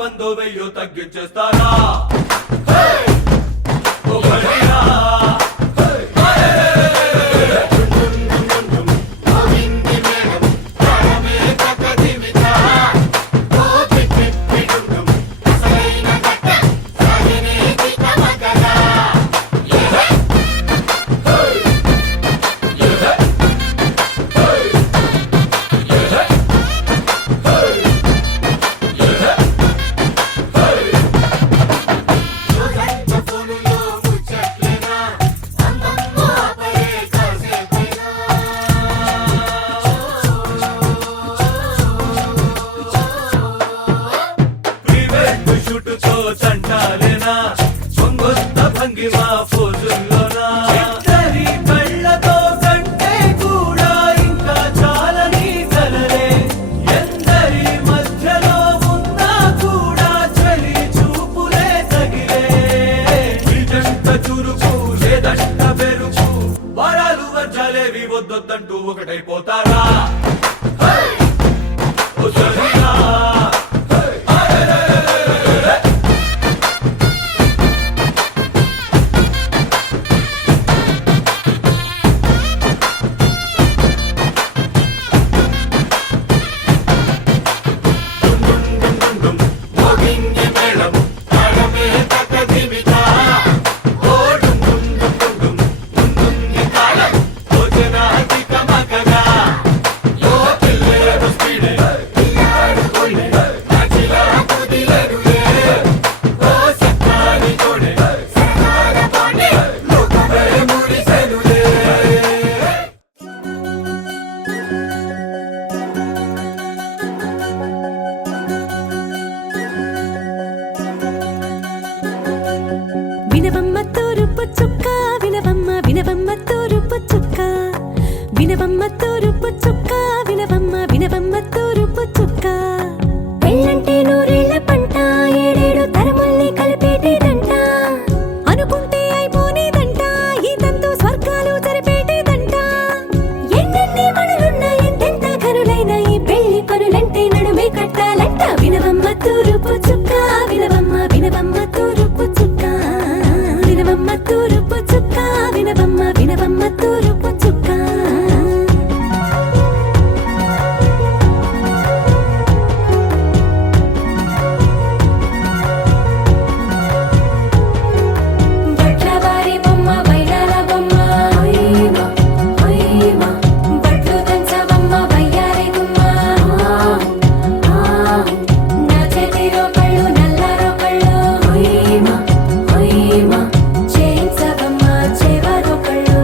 వందో వెయ్యో తగ్గించేస్తారా చంటాలేనా పొంగొత్త భంగిమా పోజుల్లోనా ఇద్దరి కళ్ళతో కంటే కూడా ఇంకా చాలని కలలే ఎందరి మధ్యలో ఉన్నా కూడా చలి చూపులే తగిలే నిజంత చురుకు లేదంట బెరుకు వరాలు వర్జాలేవి వద్దొద్దంటూ ఒకటైపోతారా వినవమ్మ తూరుపు చుక్క వినవమ్మ వినవమ్మ తూరుపు చుక్క వినవమ్మ తూరుపు చుక్క వినవమ్మ వినవమ్మ తూరుపు చుక్క పెళ్ళంటే నూరేళ్ల పంట ఏడేడు తరముల్ని కలిపేటేదంట అనుకుంటే అయిపోనేదంట ఈ తంతు స్వర్గాలు జరిపేటేదంట ఎన్నెన్ని మనులున్న ఎంతెంత కనులైన ఈ పెళ్లి పనులంటే నడుమే కట్టాలంట వినవమ్మ తూరుపు చుక్క వినవమ్మ వినవమ్మ తూరుపు చుక్క వినవమ్మ తూరుపు చుక్క వినవమ్మ వినవమ్మ తూరుపు చుక్క బట్లవారి బొమ్మ వైరాల బొమ్మ హొయ్యమ హొయ్యమ బట్లు దంచవమ్మ వయ్యారి గుమ్మ నా చేతిలో కళ్ళు నల్లారో కళ్ళు హొయ్యమ హొయ్యమ చేయించవమ్మ చేవారో కళ్ళు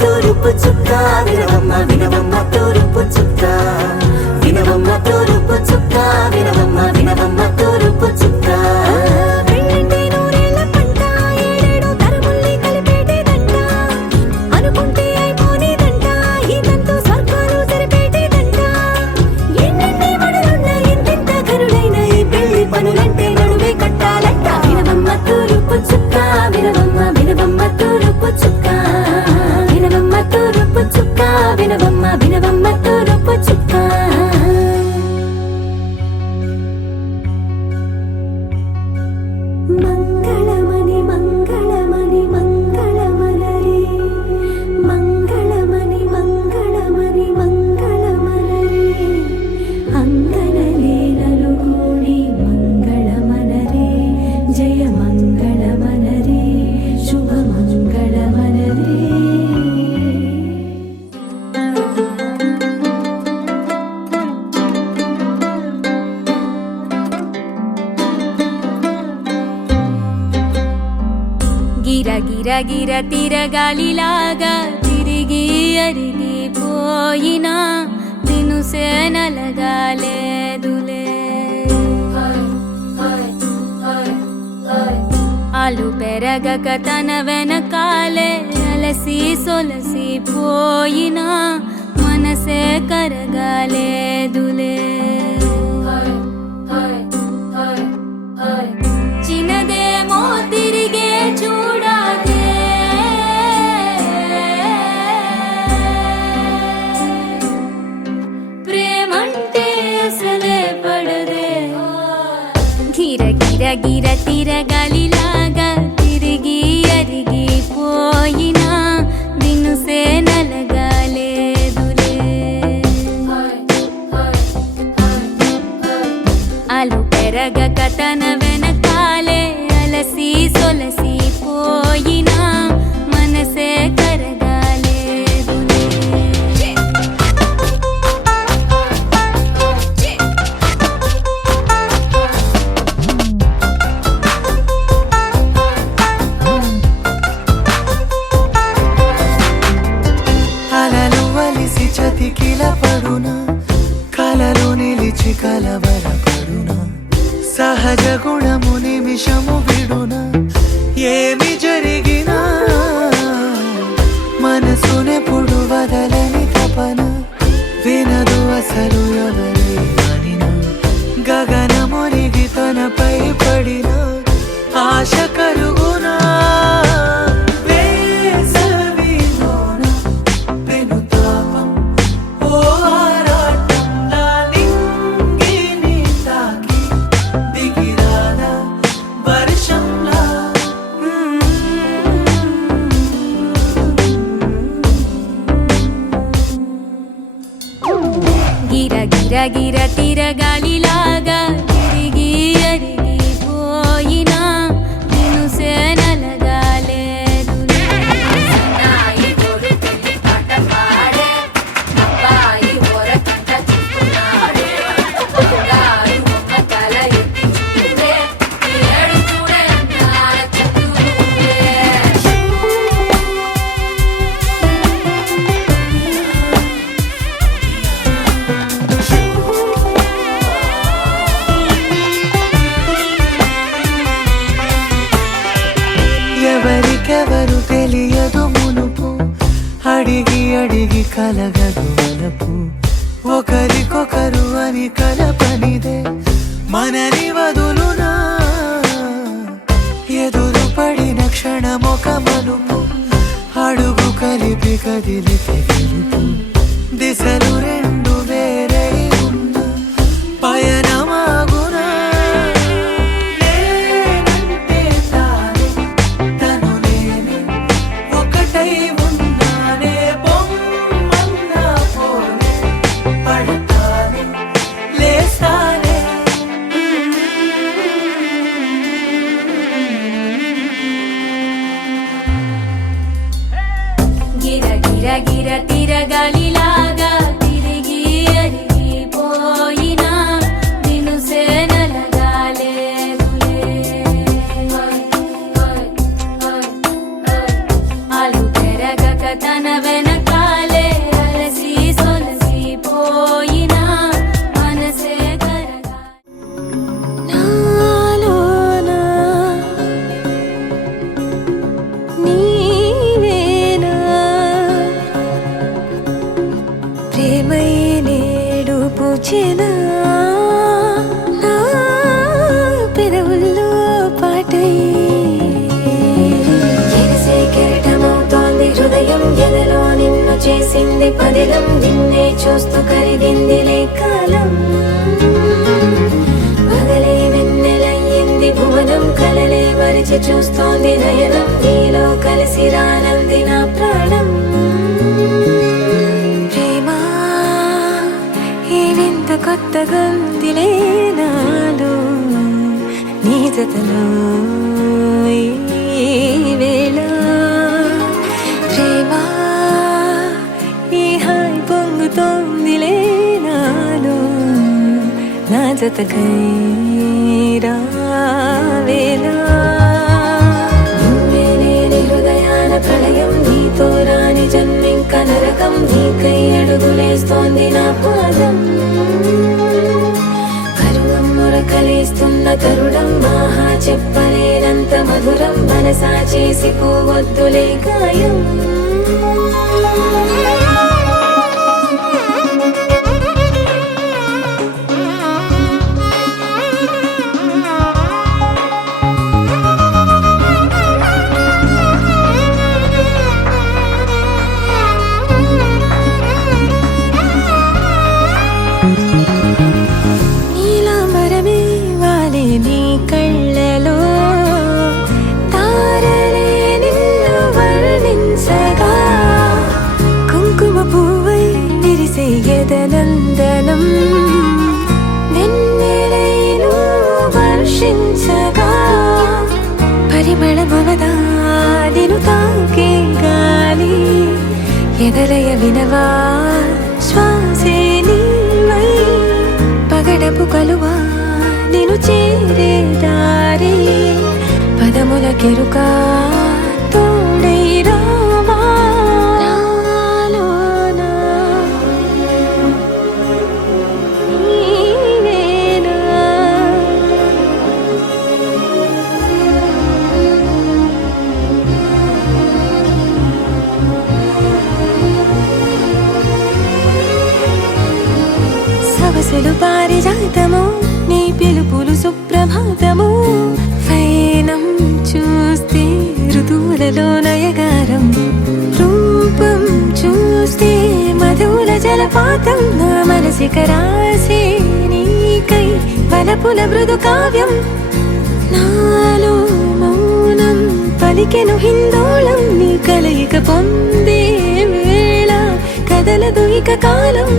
తూరుపు చుక్క వినవమ్మ వినవమ్మ తూరుపు చుక్క వినవమ్మ తూరుపు చుక్క వినవమ్మ వినవమ్మ తూరుపు చుక్క పెళ్ళంటే నూరేళ్ల పంట ఏడేడు తరముల్ని కలిపేటేదంట అనుకుంటే అయిపోనేదంట ఇదంతా స్వర్గాలు సరిపేటేదంట ఎన్నెన్ని మడులున్న ఎంతెంత కరులైన ఈ పెళ్లి పనులంటే నడువే కట్టాలంట వినవమ్మ తూరుపు చుక్క వినవమ్మ వినవమ్మ తూరుపు చుక్క వినవమ్మ తూరుపు చుక్క వినవమ్మ వినవమ్మ తూరుపు చుక్క మంగళమణి మంగళమణి మంగళమలరి మంగళమణి మంగళమణి మంగళమలరి అంగనలే నలుగూడి మంగళమనరే జయ మంగళమనరే శుభ మంగళమనరే గిర గిర గిర తిరగాలిలాగా తిరిగి అరిగిపోయినా దినుసే నలగాలేదులే ఆలు పెరగక తన వెనకాలే అలసి సొలసి పోయినా మనసే కరగాలేదులే చిన్నదేమో తిరిగే చూడాదే ప్రేమంటే అసలే పడదే గిర గిర గిర తిరగాలిలాగా తిరిగి అరిగిపోయినా దినుసే నలగాలేదులే ఆలు పెరగక తన వెనకాలే అలసి సొలసి పోయినా మనసే కరగాలేదులే అలలు వలిసి చతికిల పడునా కలలు నిలిచి కలవరపడునా సహజ గుణము నిమిషము విడునా ఏమి జరిగినా మనసునెప్పుడు వదలని తపన వినదు అసలు ఎవరి అనినా గగనమునిగి తనపై పడిన ఆశ కలుగునా వేసవిలోన పెనుతాపం ఓ ఆరాటంలా నింగిని తాకి దిగిరానా వర్షంలా గిర గిర గిర తిరగాలిలాగా తిరిగి అరిగిపోయినా దినుసే నలగాలేదులే ఎవరికెవరు తెలియదు మునుపు అడిగి అడిగి కలగదు వలపు ఒకరికొకరు అని కలపనిదే మనని వదులునా ఎదురు పడిన క్షణమొక మలుపు అడుగు కలిపి కదిలితే గెలుపు దిశలు రెండు వేరే ఉన్న పయనమాగునా నేనంటే తానే తను నేనే ఒకటై ఉన్నానే బొమ్మన్నా పోలే పడతానే లేస్తానే గిర గిర గిర తిరగాలిలాగా తిరిగి అరిగిపోయినా దినుసే నలగాలేదులే ఆలు పెరగక తన తన వెనకాలే అలసి సొలసి పోయినా మనసే కరగా నాలోనా నీవేనా ప్రేమై నేడు పూచెనా నా పెదవుల్లో పాటై ఎగసే కెరటమవుతోంది హృదయం ఎదలో నిన్ను చేసింది పదిలం నిన్నే చూస్తూ కరిగిందిలే కాలం పగలే వెన్నెలయ్యింది భువనం కలలే మరిచి చూస్తోంది నయనం నీలో కలిసి రానంది నా ప్రాణం ప్రేమ ఈ వింత కొత్తగా ఉందిలే నాలో నీ జతలో ఈ వేళ ప్రేమ ఈ హాయి పొంగుతోందిలే నాలో నా జతకై రావేళ నువ్వే లేని హృదయాల ప్రళయం నీతో రాని జన్మింక నరకం నీకై అడుగులేస్తోంది నా పాదం పరువం మురకలేస్తున్న తరుణం ఆహా చెప్పలేనంత మధురం మనసా చేసి పోవద్దులే గాయం నీలాంబరమే వాలే నీ కళ్ళలో తారలే నిన్ను వర్ణించగా కుంకుమ పువ్వై విరిసే ఎదనందనం వెన్నెలైను వర్షించగా పరిమళమవదా నిన్ను తాకే గాలి ఎదలయ వినవా శ్వాసే నీవై పగడపు కలువా నిన్ను చేరే దారి పదముల కెరుక తోడై రావా నాలోనా నీవేనా సవసులు పారిజాతము నీ పిలుపులు సుప్రభాతము ఫైనం చూస్తే ఋతువులలో నయగారం రూపం చూస్తే మధుల జలపాతం నా మనసిక రాసే నీకై వలపుల మృదు కావ్యం నాలో మౌనం పలికెను హిందోళం నీ కలయిక పొందే వేళ కదలదు ఇక కాలం